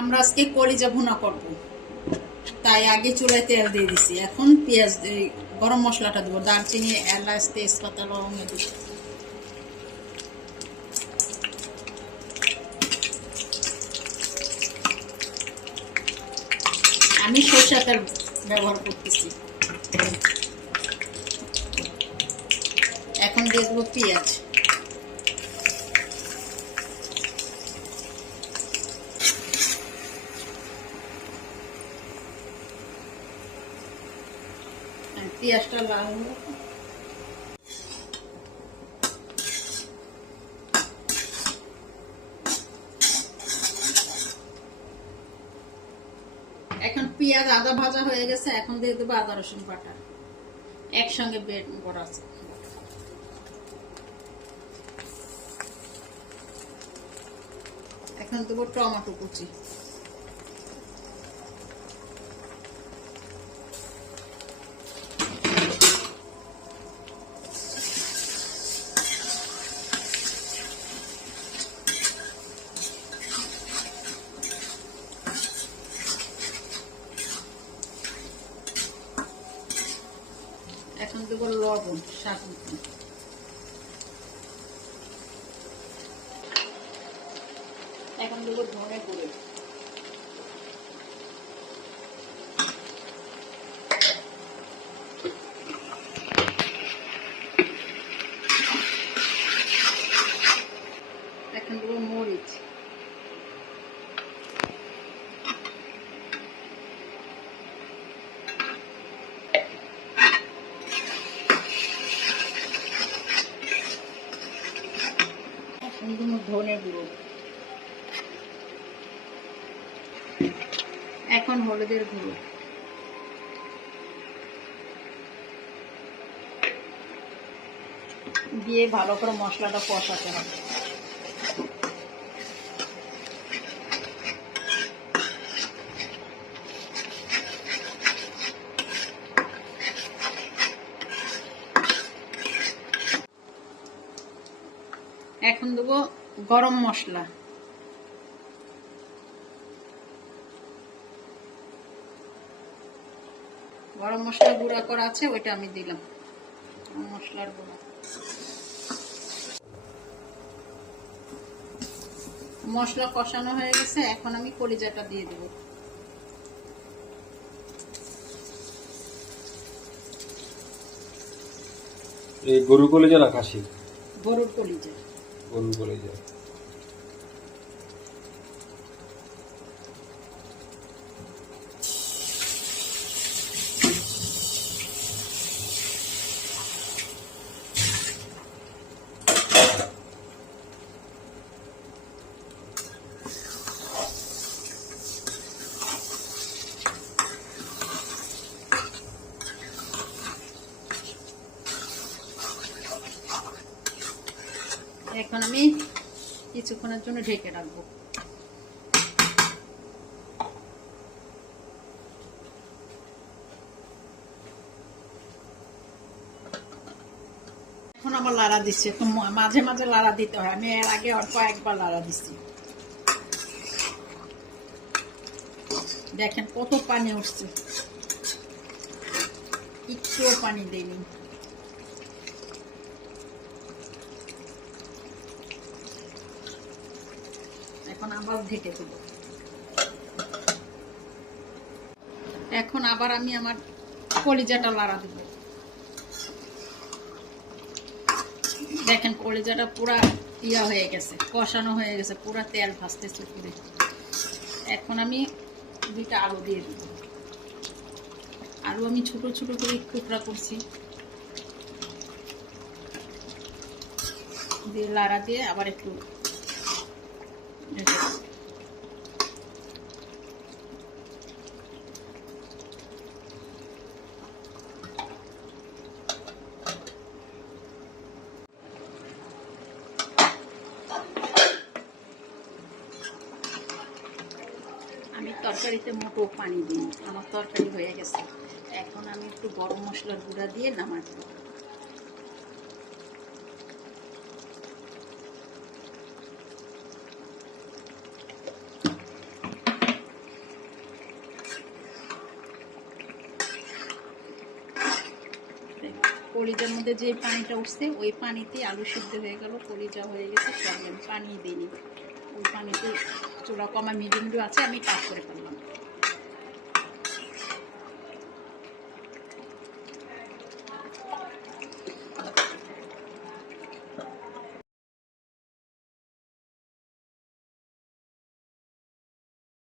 আমরা আজকে কলিজা ভুনা করব। তাই আগে চুলায় তেল দিয়ে দিছি। এখন পেঁয়াজ গরম মশলাটা দেবো। দারচিনি, এলাচ, তেজপাতা লবঙ্গ দিব আমি সরষা তেল ব্যবহার করতেছি। এখন দিয়ে দেবো পেঁয়াজ। পেঁয়াজটা লাল এখন পেঁয়াজ আদা ভাজা হয়ে গেছে, এখন দিয়ে দেবো আদা রসুন বাটা। একসঙ্গে বেড করা আছে। এখন দেবো টমেটো কুচি। এখন দেবো লবণ স্বাদ এখন দেবো ধনে গুঁড়ো। এখন দেবো মরিচ। দেবো ধনে গুঁড়ো। এখন হলুদের গুঁড়ো। দিয়ে ভালো করে মশলাটা কষাতে হবে। এখন দেবো গরম মশলা। গরম মশলা গুঁড়া করা আছে ওইটা আমি দিলাম। গরম মশলার গুঁড়া। মশলা কষানো হয়ে গেছে এখন আমি কলিজাটা দিয়ে দেবো। এই গরু কলেজা না খাসি গরুর কলিজা। গরু কলেজা এখন আমি কিছুক্ষণের জন্য ঢেকে রাখব। এখন আবার লাড়া দিচ্ছে, তো মাঝে মাঝে লাড়া দিতে হয়। আমি এর আগে অল্প একবার লাড়া দিচ্ছি দেখেন কত পানি উঠছে। একটুও পানি দেয়নি। এখন আবার ঢেকে দেবো। এখন আবার আমি আমার কলিজাটা লাড়া দেব। দেখেন, কলিজাটা পুরা ইয়া হয়ে গেছে, কষানো হয়ে গেছে, পুরা তেল ভাসতে চুকুরে এখন আমি দুইটা আলু দিয়ে দেবো। আলু আমি ছোট ছোট করে টুকরা করছি। দিয়ে লাড়া দিয়ে আবার একটু তরকারিতে মোটো পানি দিই। আমার তরকারি হয়ে গেছে। এখন আমি একটু গরম মশলার গুঁড়া দিয়ে নামাজ কলিজার মধ্যে যে পানিটা উঠছে, ওই পানিতে আলু সিদ্ধ হয়ে গেল, কলিজা হয়ে গেছে, সব পানি দিই। ওই পানিতে চুলা কমা মিডিয়াম আছে আমি কাজ করে ফেললাম।